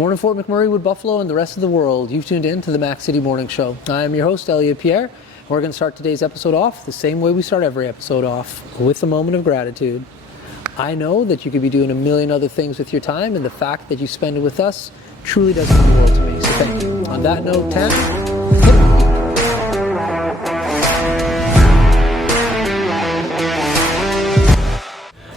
morning, Fort McMurray, Wood Buffalo, and the rest of the world. You've tuned in to the Mac City Morning Show. I am your host, Elliot Pierre. We're going to start today's episode off the same way we start every episode off, with a moment of gratitude. I know that you could be doing a million other things with your time, and the fact that you spend it with us truly does mean the world to me, so thank you. On that note, Tam, hit me.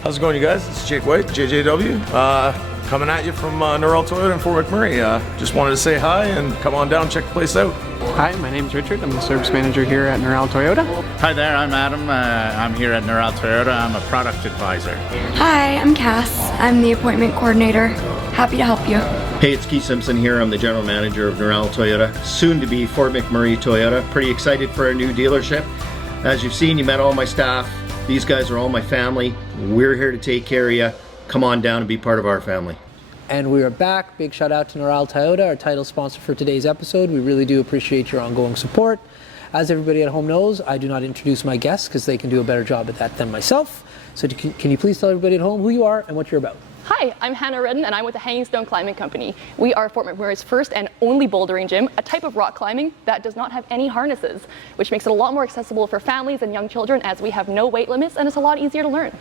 How's it going, you guys? It's Jake White, JJW. Coming at you from Norrell Toyota in Fort McMurray. Just wanted to say hi and come on down, check the place out. Hi, my name's Richard. I'm the service manager here at Norrell Toyota. Hi there, I'm Adam. I'm here at Norrell Toyota. I'm a product advisor. Hi, I'm Cass. I'm the appointment coordinator. Happy to help you. Hey, it's Keith Simpson here. I'm the general manager of Norrell Toyota, soon to be Fort McMurray Toyota. Pretty excited for our new dealership. As you've seen, you met all my staff. These guys are all my family. We're here to take care of you. Come on down and be part of our family. And we are back. Big shout out to Norrell Toyota, our title sponsor for today's episode. We really do appreciate your ongoing support. As everybody at home knows, I do not introduce my guests because they can do a better job at that than myself. So can you please tell everybody at home who you are and what you're about? Hi, I'm Hannah Redden and I'm with the Hanging Stone Climbing Company. We are Fort McMurray's first and only bouldering gym, a type of rock climbing that does not have any harnesses, which makes it a lot more accessible for families and young children as we have no weight limits and it's a lot easier to learn.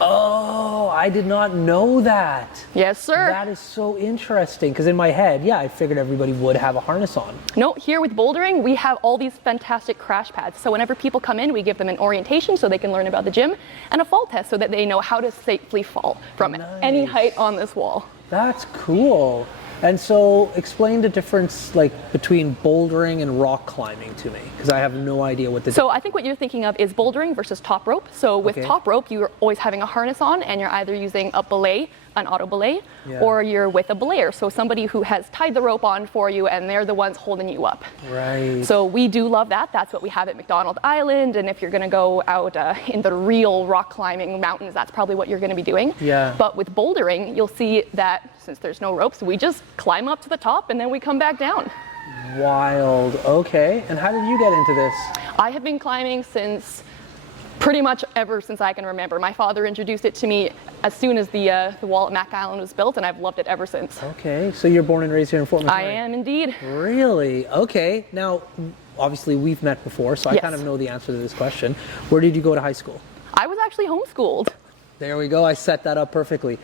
Oh, I did not know that. Yes, sir. That is so interesting because in my head, I figured everybody would have a harness on. No, here with bouldering, we have all these fantastic crash pads. So whenever people come in, we give them an orientation so they can learn about the gym and a fall test so that they know how to safely fall from any height on this wall. That's cool. And so explain the difference between bouldering and rock climbing to me, because I have no idea what the So I think what you're thinking of is bouldering versus top rope. So with top rope, you're always having a harness on and you're either using a belay, an auto belay, or you're with a belayer. So somebody who has tied the rope on for you and they're the ones holding you up. Right. So we do love that. That's what we have at McDonald Island. And if you're going to go out in the real rock climbing mountains, that's probably what you're going to be doing. Yeah. But with bouldering, you'll see that since there's no ropes, we just climb up to the top and then we come back down. Wild. Okay. And how did you get into this? I have been climbing since pretty much ever since I can remember. My father introduced it to me as soon as the wall at Mac Island was built, and I've loved it ever since. Okay, so you're born and raised here in Fort McMurray? I am indeed. Really? Okay. Now, obviously we've met before, so I kind of know the answer to this question. Where did you go to high school? I was actually homeschooled. There we go. I set that up perfectly.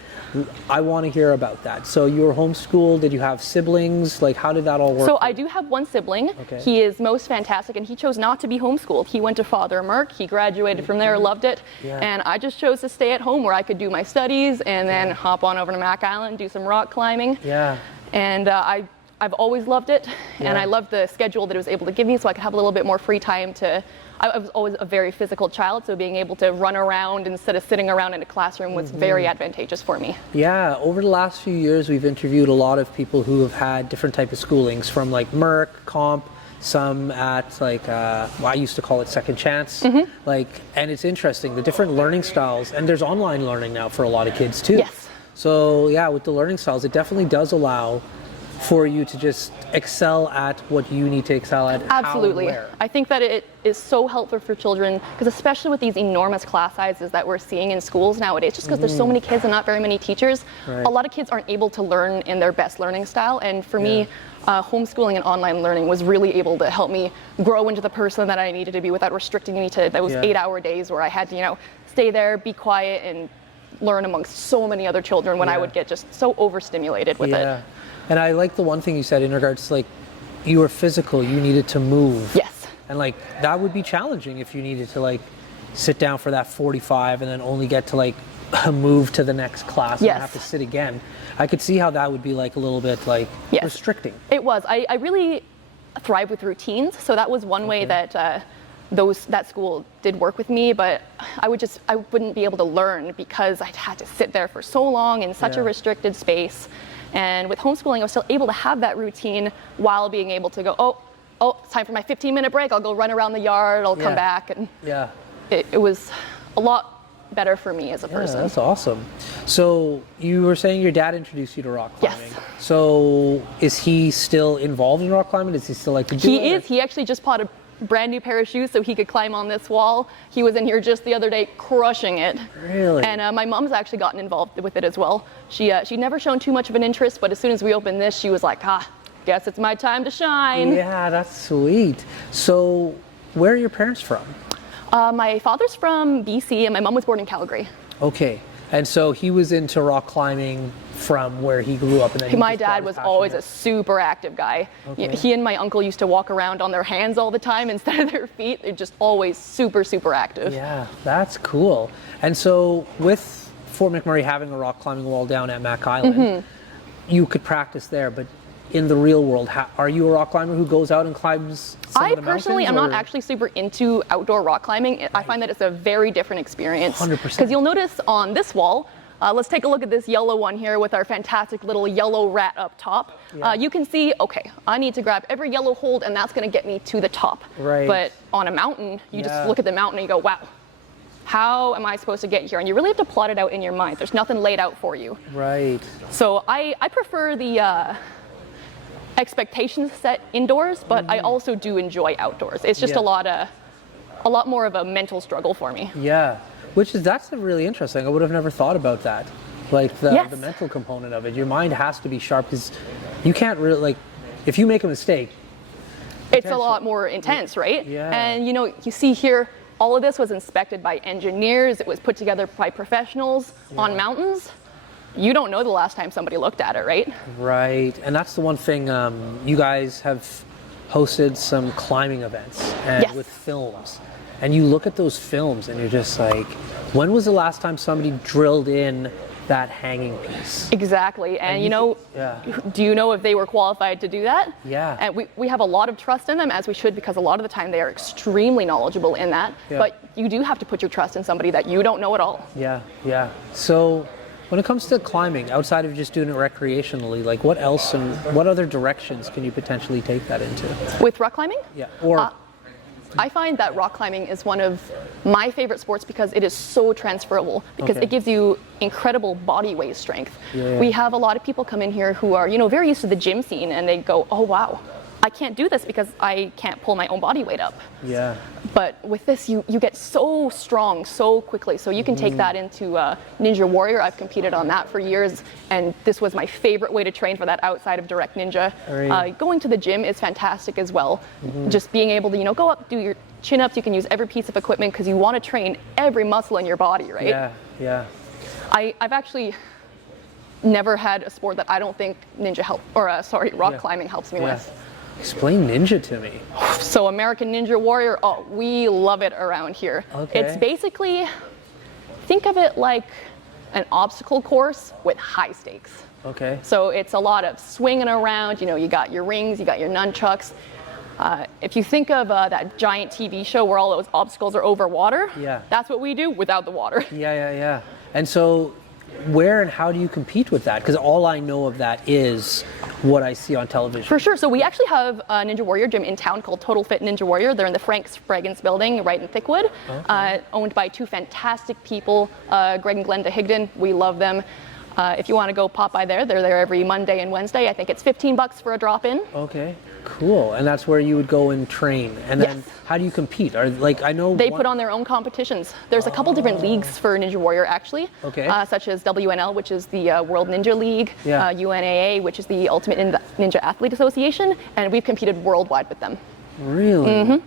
I want to hear about that. So you were homeschooled. Did you have siblings? How did that all work? So I do have one sibling. Okay. He is most fantastic, and he chose not to be homeschooled. He went to Father Merck. He graduated from there, loved it. Yeah. And I just chose to stay at home where I could do my studies and then hop on over to Mac Island, do some rock climbing. Yeah. And I've always loved it, and I loved the schedule that it was able to give me so I could have a little bit more free time to... I was always a very physical child, so being able to run around instead of sitting around in a classroom was very advantageous for me. Yeah, over the last few years, we've interviewed a lot of people who have had different type of schoolings from Merck, Comp, some at I used to call it Second Chance. And it's interesting, the different learning styles, and there's online learning now for a lot of kids too. Yes. So with the learning styles, it definitely does allow for you to just excel at what you need to excel at. Absolutely. How and where. I think that it is so helpful for children, because especially with these enormous class sizes that we're seeing in schools nowadays, just because there's so many kids and not very many teachers, a lot of kids aren't able to learn in their best learning style. And for me, homeschooling and online learning was really able to help me grow into the person that I needed to be without restricting me to those 8-hour days where I had to, stay there, be quiet, and learn amongst so many other children when I would get just so overstimulated with it. And I like the one thing you said in regards to you were physical, you needed to move. Yes. And that would be challenging if you needed to sit down for that 45 and then only get to move to the next class and have to sit again. I could see how that would be a little bit restricting. It was. I really thrive with routines, so that was one way that that school did work with me, but I wouldn't be able to learn because I'd had to sit there for so long in such a restricted space. And with homeschooling, I was still able to have that routine while being able to go, oh, it's time for my 15-minute break. I'll go run around the yard. I'll come back. And it was a lot better for me as a person. That's awesome. So you were saying your dad introduced you to rock climbing. Yes. So is he still involved in rock climbing? Does he still like to do it? He is. He actually just brand new pair of shoes so he could climb on this wall. He was in here just the other day crushing it. Really? And my mom's actually gotten involved with it as well. She'd never shown too much of an interest, but as soon as we opened this, she was like, guess it's my time to shine. Yeah, that's sweet. So where are your parents from? My father's from BC and my mom was born in Calgary. Okay. And so he was into rock climbing from where he grew up, and then My dad was always a super active guy. Okay. He and my uncle used to walk around on their hands all the time instead of their feet. They're just always super, super active. Yeah, that's cool. And so with Fort McMurray having a rock climbing wall down at Mac Island, you could practice there, but in the real world, are you a rock climber who goes out and climbs some I of the personally am mountains, not actually super into outdoor rock climbing. I find that it's a very different experience. 100%. Because you'll notice on this wall, let's take a look at this yellow one here with our fantastic little yellow rat up top. You can see, okay, I need to grab every yellow hold and that's going to get me to the top. Right. But on a mountain, you Yeah. just look at the mountain and you go, wow, how am I supposed to get here? And you really have to plot it out in your mind. There's nothing laid out for you. Right. So I prefer the expectations set indoors, but I also do enjoy outdoors. It's just Yeah. a lot more of a mental struggle for me. Yeah. That's really interesting. I would have never thought about that. Like the Yes. mental component of it. Your mind has to be sharp because you can't really, like, if you make a mistake, It's a lot more intense, right? Yeah. And you see here, all of this was inspected by engineers. It was put together by professionals on mountains. You don't know the last time somebody looked at it, right? right. And that's the one thing, you guys have hosted some climbing events and Yes. with films. And you look at those films and you're just like, when was the last time somebody drilled in that hanging piece? Exactly. And yeah. do you know if they were qualified to do that? Yeah. And we have a lot of trust in them, as we should, because a lot of the time they are extremely knowledgeable in that. Yeah. But you do have to put your trust in somebody that you don't know at all. Yeah, yeah. So when it comes to climbing, outside of just doing it recreationally, like what else and what other directions can you potentially take that into? With rock climbing, Yeah. Or I find that rock climbing is one of my favorite sports because it is so transferable, because Okay. it gives you incredible body weight strength. Yeah. We have a lot of people come in here who are, very used to the gym scene, and they go, oh wow, I can't do this because I can't pull my own body weight up. yeah. But with this, you get so strong so quickly. So you can take that into Ninja Warrior. I've competed on that for years, and this was my favorite way to train for that outside of Direct Ninja. Right. Going to the gym is fantastic as well. Just being able to, go up, do your chin-ups. You can use every piece of equipment because you want to train every muscle in your body, right? Yeah, yeah. I've actually never had a sport that I don't think rock Yeah. climbing helps me Yeah. with. Explain ninja to me. So American Ninja Warrior, we love it around here. Okay. It's basically, think of it like an obstacle course with high stakes. Okay. So it's a lot of swinging around, you got your rings, you got your nunchucks. If you think of that giant TV show where all those obstacles are over water, Yeah. that's what we do without the water. Yeah. And so where and how do you compete with that? Because all I know of that is what I see on television. For sure. So we actually have a Ninja Warrior gym in town called Total Fit Ninja Warrior. They're in the Frank Spraggins building right in Thickwood, owned by two fantastic people, Greg and Glenda Higdon. We love them. If you want to go pop by there, they're there every Monday and Wednesday. I think it's $15 for a drop-in. Okay, cool. And that's where you would go and train. And then Yes. how do you compete? I know They put on their own competitions. There's a couple different leagues for Ninja Warrior, actually, Okay. such as WNL, which is the World Ninja League, Yeah. UNAA, which is the Ultimate Ninja Athlete Association, and we've competed worldwide with them. Really?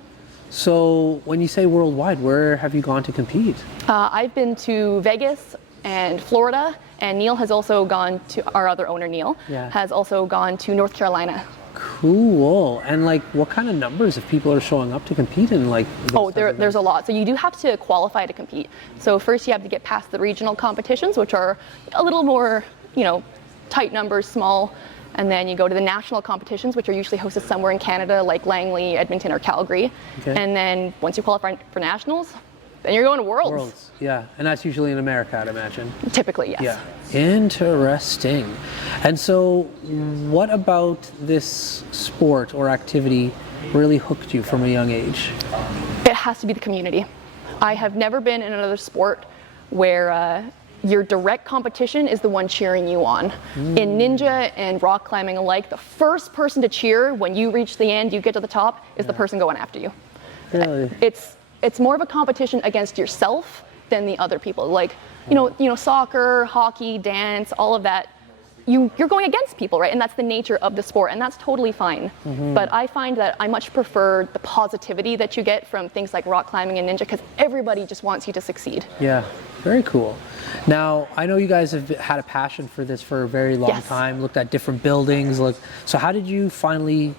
So when you say worldwide, where have you gone to compete? I've been to Vegas and Florida, and Neil has also gone to, our other owner, Neil, Yeah. has also gone to North Carolina. Cool. And what kind of numbers of people are showing up to compete in those type of There's a events? lot. So you do have to qualify to compete. So first you have to get past the regional competitions, which are a little more, tight numbers, small. And then you go to the national competitions, which are usually hosted somewhere in Canada, like Langley, Edmonton, or Calgary. Okay. And then once you qualify for nationals, then you're going to Worlds. Worlds. Yeah, and that's usually in America, I'd imagine. Typically, yes. Yeah. Interesting. And so what about this sport or activity really hooked you from a young age? It has to be the community. I have never been in another sport where your direct competition is the one cheering you on. In ninja and rock climbing alike, the first person to cheer when you reach the end, you get to the top, is the person going after you. Really? It's more of a competition against yourself than the other people. Like, you know, soccer, hockey, dance, all of that. You're going against people, right? And that's the nature of the sport, and that's totally fine. But I find that I much prefer the positivity that you get from things like rock climbing and ninja, because everybody just wants you to succeed. Yeah, very cool. Now, I know you guys have had a passion for this for a very long Yes. time, looked at different buildings. So how did you finally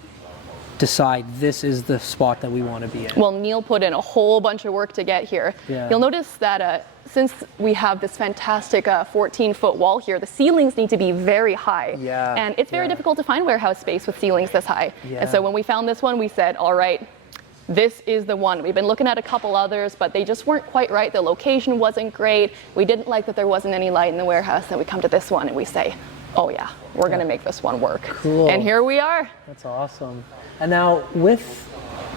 decide this is the spot that we want to be in? Well, Neil put in a whole bunch of work to get here. Yeah. You'll notice that since we have this fantastic 14-foot wall here, the ceilings need to be very high. Yeah, And it's very yeah. difficult to find warehouse space with ceilings this high. Yeah. And so when we found this one, we said, all right, this is the one. We've been looking at a couple others, but they just weren't quite right. The location wasn't great. We didn't like that there wasn't any light in the warehouse. Then we come to this one and we say, oh yeah, we're going to make this one work. Cool. And here we are. That's awesome. And now, with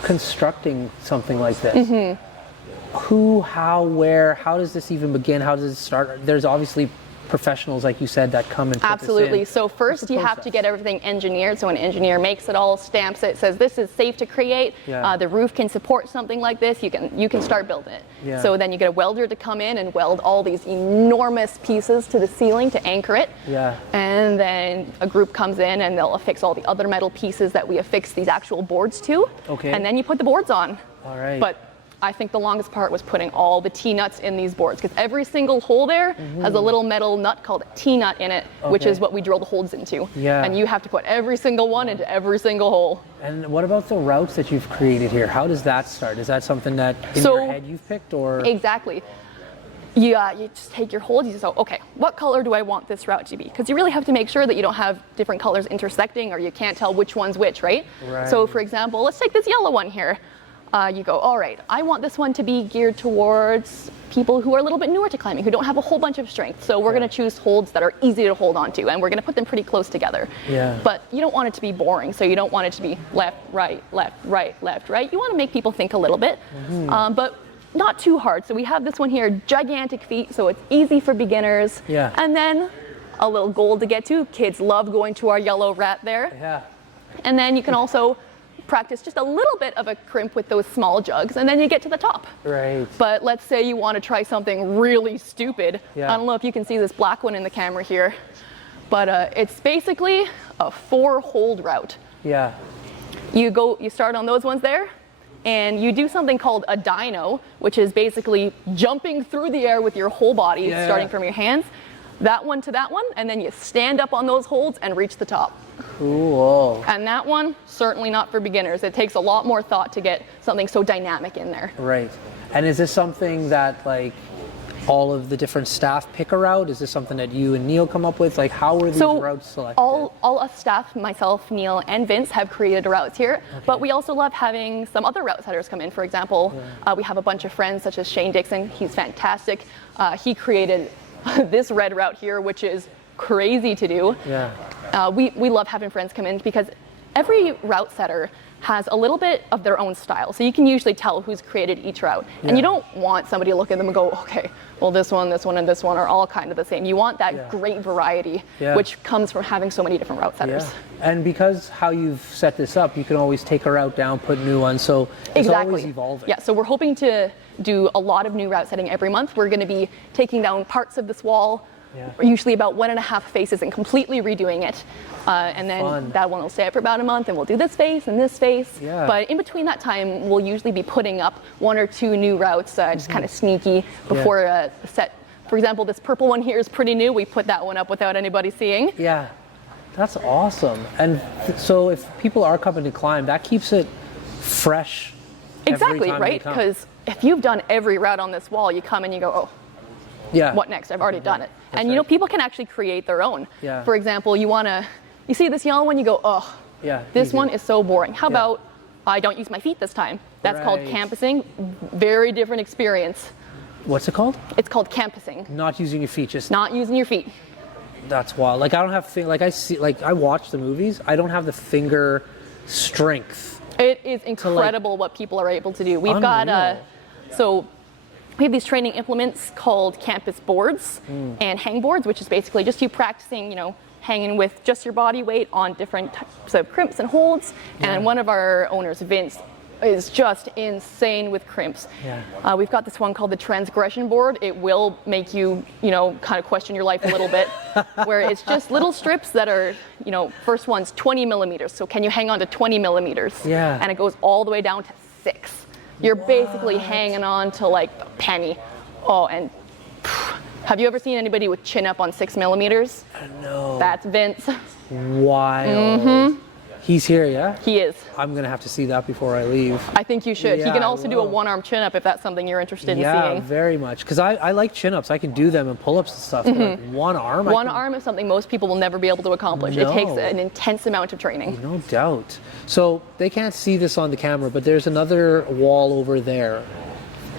constructing something like this, Mm-hmm. who, how, where, how does this even begin? How does it start? There's obviously professionals, like you said, that come and put Absolutely. this in. So first the you have to process? get everything engineered. So an engineer makes it all, stamps it, says this is safe to create. Yeah. The roof can support something like this. You can start building it. Yeah. So then you get a welder to come in and weld all these enormous pieces to the ceiling to anchor it. Yeah. And then a group comes in and they'll affix all the other metal pieces that we affix these actual boards to. Okay. And then you put the boards on. All right. But I think the longest part was putting all the T-nuts in these boards, because every single hole there has a little metal nut called a T-nut in it, which Okay. is what we drill the holes into. Yeah. And you have to put every single one into every single hole. And what about the routes that you've created here? How does that start? Is that something that in So- your head you've picked, or? Exactly. You just take your holes, you just go, okay, what color do I want this route to be? Because you really have to make sure that you don't have different colors intersecting, or you can't tell which one's which, right? Right. So for example, let's take this yellow one here. You go, all right, I want this one to be geared towards people who are a little bit newer to climbing, who don't have a whole bunch of strength. So we're going to choose holds that are easy to hold on to, and we're going to put them pretty close together. Yeah. But you don't want it to be boring, so you don't want it to be left, right, left, right, left, right. You want to make people think a little bit, but not too hard. So we have this one here, gigantic feet, so it's easy for beginners. Yeah. And then a little goal to get to. Kids love going to our yellow rat there. Yeah. And then you can also practice just a little bit of a crimp with those small jugs, and then you get to the top. Right. But let's say you want to try something really stupid. Yeah. I don't know if you can see this black one in the camera here, but it's basically a 4-hold route. Yeah. You start on those ones there, and you do something called a dyno, which is basically jumping through the air with your whole body, Yeah. starting from your hands, that one to that one, and then you stand up on those holds and reach the top. Cool. And that one, certainly not for beginners. It takes a lot more thought to get something so dynamic in there. Right. And is this something that, like, all of the different staff pick a route? Is this something that you and Neil come up with? Like, how were these routes selected? all us staff, myself, Neil, and Vince have created routes here, but we also love having some other route setters come in. For example, we have a bunch of friends such as Shane Dixon. He's fantastic. He created this red route here, which is crazy to do. Yeah. We love having friends come in because every route setter has a little bit of their own style. So you can usually tell who's created each route. And you don't want somebody to look at them and go, okay, well this one, and this one are all kind of the same. You want that great variety, which comes from having so many different route setters. Yeah. And because how you've set this up, you can always take a route down, put new ones. So it's always evolving. Yeah, so we're hoping to do a lot of new route setting every month. We're going to be taking down parts of this wall, usually about 1.5 faces, and completely redoing it. And then Fun. that one will stay up for about a month, and we'll do this face and this face. Yeah. But in between that time, we'll usually be putting up 1 or 2 new routes, just kind of sneaky before the set. For example, this purple one here is pretty new. We put that one up without anybody seeing. Yeah. That's awesome. And so if people are coming to climb, that keeps it fresh. Exactly, every time they right? come. Because if you've done every route on this wall, you come and you go, oh, Yeah. what next? I've already done it. That's And you know, right. people can actually create their own. Yeah. For example, you see this yellow one, you go, oh, Yeah. this easy. one is so boring. How about I don't use my feet this time? That's called Right. campusing. Very different experience. What's it called? It's called campusing. Not using your feet, just Not using your feet. that's wild. Like I don't have I watch the movies. I don't have the finger strength. It is incredible what people are able to do. We've got Unreal. we have these training implements called campus boards and hang boards, which is basically just you practicing, hanging with just your body weight on different types of crimps and holds. And one of our owners, Vince, is just insane with crimps. Yeah. We've got this one called the transgression board. It will make you, kind of question your life a little bit, where it's just little strips that are, first one's 20 millimeters. So can you hang on to 20 millimeters? Yeah. And it goes all the way down to 6. You're basically hanging on to like a penny. Oh, and have you ever seen anybody with chin up on 6 millimeters? No. That's Vince. Wild. He's here, yeah? He is. I'm going to have to see that before I leave. I think you should. He Yeah, can I also do a will. one-arm chin-up if that's something you're interested in Yeah, seeing. very much. Because I like chin-ups. I can do them and pull-ups and stuff. But like one arm? One arm is something most people will never be able to accomplish. It takes No. an intense amount of training. No doubt. So they can't see this on the camera, but there's another wall over there.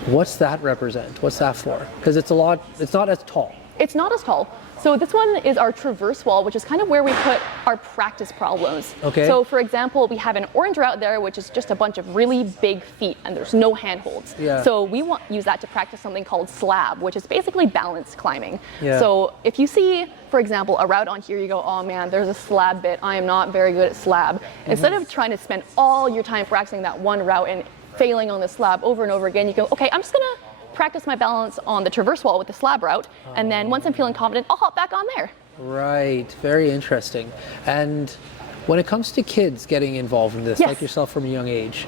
What's that represent? What's that for? Because it's not as tall. It's not as tall. So this one is our traverse wall, which is kind of where we put our practice problems. Okay. So for example, we have an orange route there, which is just a bunch of really big feet, and there's no handholds. Yeah. So we want use that to practice something called slab, which is basically balanced climbing. Yeah. So if you see, for example, a route on here, you go, oh man, there's a slab bit. I am not very good at slab. Instead of trying to spend all your time practicing that one route and failing on the slab over and over again, you go, okay, I'm just gonna practice my balance on the traverse wall with the slab route, and then once I'm feeling confident, I'll hop back on there. Right. Very interesting. And when it comes to kids getting involved in this, Yes. like yourself from a young age,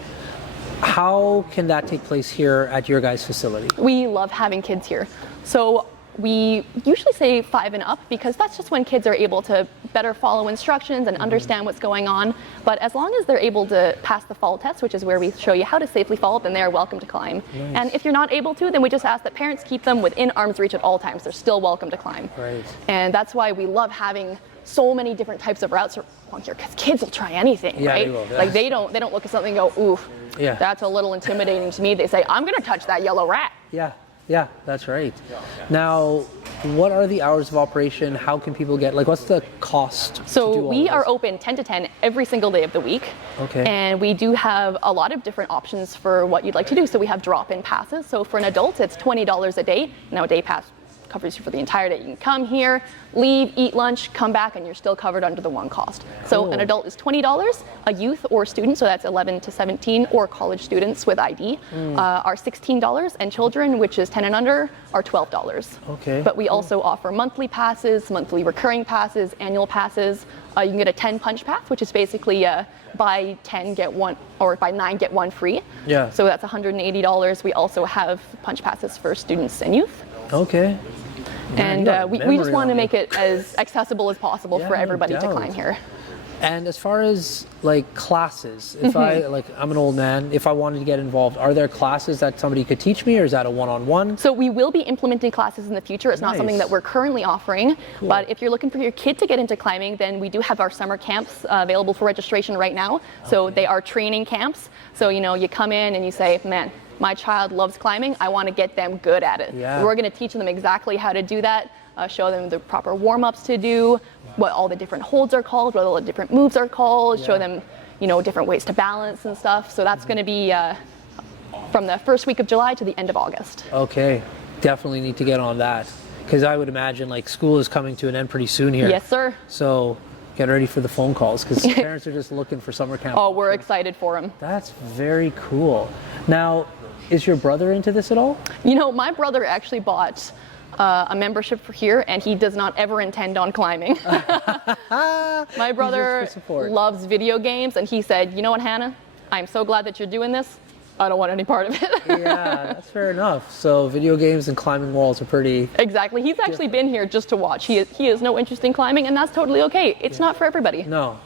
how can that take place here at your guys' facility? We love having kids here. So we usually say 5 and up because that's just when kids are able to better follow instructions and understand what's going on. But as long as they're able to pass the fall test, which is where we show you how to safely fall, then they are welcome to climb. And if you're not able to, then we just ask that parents keep them within arm's reach at all times. They're still welcome to climb. Right. And that's why we love having so many different types of routes along here, because kids will try anything, Yeah, right? they will, yeah. Like they don't look at something and go, ooh, Yeah. that's a little intimidating to me. They say, I'm gonna touch that yellow rat. Yeah, that's right. Now, what are the hours of operation? How can people get, what's the cost? to do So all we of are this? open 10 to 10 every single day of the week. Okay. And we do have a lot of different options for what you'd like to do. So we have drop-in passes. So for an adult, it's $20 a day. Now a day pass covers you for the entire day. You can come here, leave, eat lunch, come back, and you're still covered under the one cost. So Cool. an adult is $20, a youth or student, so that's 11 to 17, or college students with ID, are $16, and children, which is 10 and under, are $12. Okay. But we also offer monthly passes, monthly recurring passes, annual passes. You can get a 10 punch pass, which is basically buy 10 get one, or buy 9 get 1 free. Yeah. So that's $180. We also have punch passes for students and youth. Okay. Man, you got And we memory just want to on make you. it as accessible as possible Yeah, for no everybody to doubt. climb here. And as far as classes, if Mm-hmm. I'm an old man, if I wanted to get involved, are there classes that somebody could teach me, or is that a one-on-one? So we will be implementing classes in the future. It's not something Nice. that we're currently offering, but if you're looking for your kid to get into climbing, then we do have our summer camps available for registration right now. So they are training camps. So you come in and you say, man, my child loves climbing. I want to get them good at it. Yeah. We're going to teach them exactly how to do that, show them the proper warm-ups to do, what all the different holds are called, what all the different moves are called, show them different ways to balance and stuff. So that's going to be from the first week of July to the end of August. Okay, definitely need to get on that, because I would imagine school is coming to an end pretty soon here. Yes, sir. So get ready for the phone calls, because parents are just looking for summer camp. Oh, we're excited for them. That's very cool. Now, is your brother into this at all? My brother actually bought a membership for here, and he does not ever intend on climbing. My brother for support. loves video games, and he said, you know what, Hannah? I'm so glad that you're doing this. I don't want any part of it. Yeah, that's fair enough. So video games and climbing walls are pretty... Exactly. He's actually been here just to watch. He has no interest in climbing, and that's totally okay. It's not for everybody. No.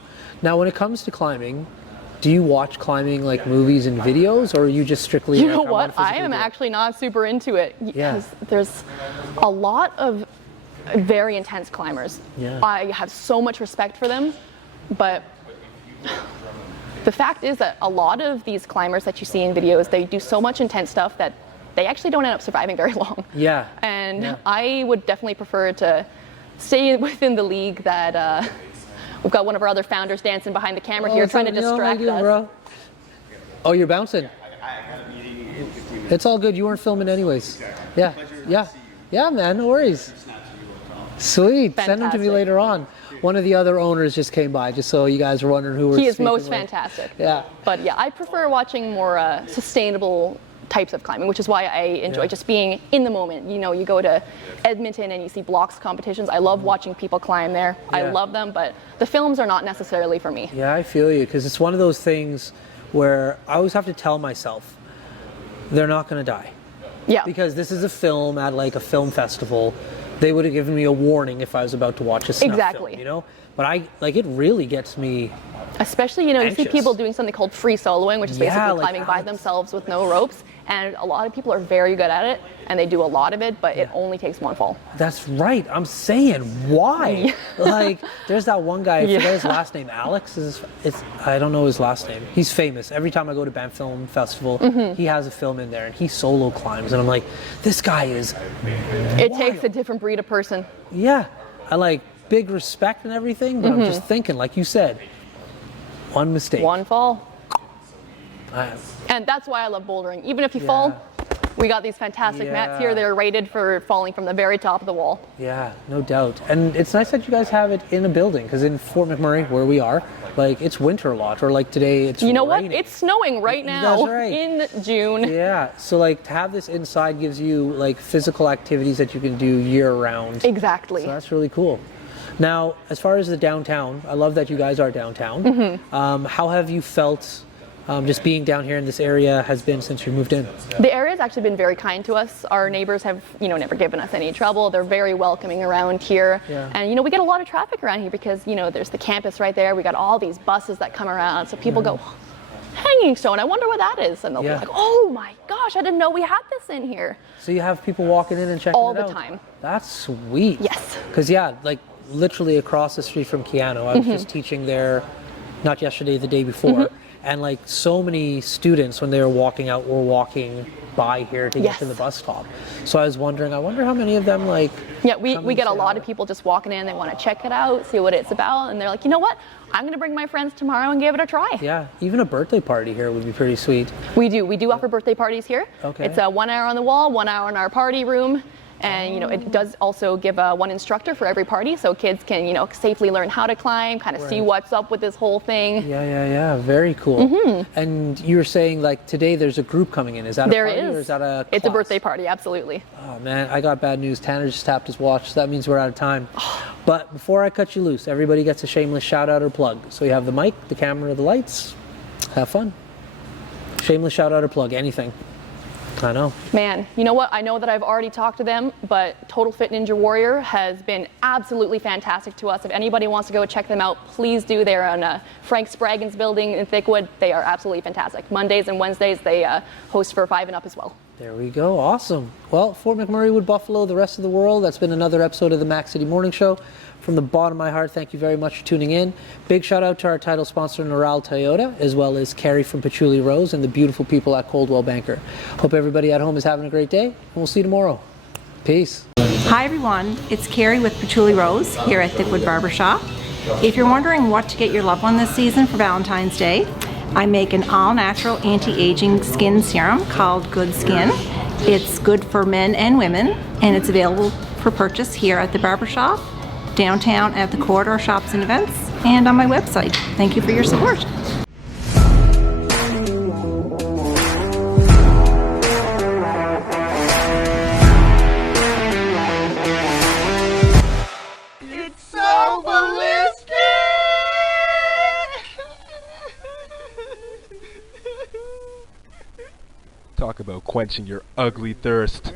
Now, when it comes to climbing, do you watch climbing movies and videos, or are you just strictly... You know I wanna what? I physically am do it? actually not super into it Yeah. because there's a lot of very intense climbers. Yeah. I have so much respect for them, but the fact is that a lot of these climbers that you see in videos, they do so much intense stuff that they actually don't end up surviving very long. Yeah. And Yeah. I would definitely prefer to stay within the league that we've got one of our other founders dancing behind the camera here trying to distract us. Bro. Oh, you're bouncing. It's all good. You weren't filming anyways. Yeah. Yeah, man. No worries. Sweet. Send them to me Fantastic. later on. One of the other owners just came by, just so you guys are wondering who we're He is speaking most with. fantastic. Yeah. But yeah, I prefer watching more sustainable types of climbing, which is why I enjoy just being in the moment. You know, you go to Edmonton and you see blocks competitions. I love watching people climb there. I Yeah. love them, but the films are not necessarily for me. Yeah, I feel you, because it's one of those things where I always have to tell myself they're not going to die. Yeah. Because this is a film at like a film festival. They would have given me a warning if I was about to watch a snuff Exactly. film, you know? But it really gets me. Especially, you see Anxious. people doing something called free soloing, which is Yeah, basically like climbing by Alex. themselves with no ropes. And a lot of people are very good at it, and they do a lot of it, but it only takes one fall. That's right. I'm saying, why? Like, there's that one guy, I forget his last name, Alex? I don't know his last name. He's famous. Every time I go to Banff Film Festival, he has a film in there, and he solo climbs. And I'm like, this guy is, It takes a different breed of person. yeah. I like big respect and everything, but I'm just thinking, like you said, one mistake. One fall. I- And that's why I love bouldering. Even if you fall, we got these fantastic mats here. Yeah. They're rated for falling from the very top of the wall. Yeah, no doubt. And it's nice that you guys have it in a building, because in Fort McMurray, where we are, like, it's winter a lot, or like today it's You know what? raining. It's snowing right That's now right. in June. Yeah, so like to have this inside gives you like physical activities that you can do year round. Exactly. So that's really cool. Now, as far as the downtown, I love that you guys are downtown. How have you felt just being down here in this area has been since you moved in? The area has actually been very kind to us. Our neighbors have, never given us any trouble. They're very welcoming around here. Yeah. And, we get a lot of traffic around here because, there's the campus right there. We got all these buses that come around. So people go, Hanging Stone, I wonder what that is. And they'll be Yeah. like, oh my gosh, I didn't know we had this in here. So you have people walking in and checking All it the out? time. That's sweet. Yes. Because like literally across the street from Keanu, I was just teaching there, not yesterday, the day before, and like so many students when they were walking out were walking by here to get to Yes. the bus stop. So I was wondering, I wonder how many of them like. Yeah, we come get and a say lot hi. of people just walking in. They want to check it out, see what it's about. And they're like, you know what? I'm going to bring my friends tomorrow and give it a try. Yeah, even a birthday party here would be pretty sweet. We do offer birthday parties here. Okay. It's 1 hour on the wall, 1 hour in our party room. And it does also give one instructor for every party, so kids can safely learn how to climb, kind of see Right. what's up with this whole thing. Yeah, very cool. And you were saying like today there's a group coming in. Is that There a party is. or is that a It's a class? birthday party, absolutely. Oh man, I got bad news. Tanner just tapped his watch, so that means we're out of time. But before I cut you loose, everybody gets a shameless shout out or plug. So you have the mic, the camera, the lights. Have fun. Shameless shout out or plug, anything. I know. Man, you know what? I know that I've already talked to them, but Total Fit Ninja Warrior has been absolutely fantastic to us. If anybody wants to go check them out, please do. They're on Frank Spraggins building in Thickwood. They are absolutely fantastic. Mondays and Wednesdays, they host for 5 and up as well. There we go. Awesome. Well, Fort McMurray, Wood Buffalo, the rest of the world, that's been another episode of the Mac City Morning Show. From the bottom of my heart, thank you very much for tuning in. Big shout out to our title sponsor, Noral Toyota, as well as Carrie from Patchouli Rose and the beautiful people at Coldwell Banker. Hope everybody at home is having a great day, and we'll see you tomorrow. Peace. Hi everyone, it's Carrie with Patchouli Rose here at Thickwood Barbershop. If you're wondering what to get your loved one this season for Valentine's Day, I make an all-natural anti-aging skin serum called Good Skin. It's good for men and women, and it's available for purchase here at the barbershop, downtown at the Corridor Shops and Events, and on my website. Thank you for your support. Talk about quenching your ugly thirst.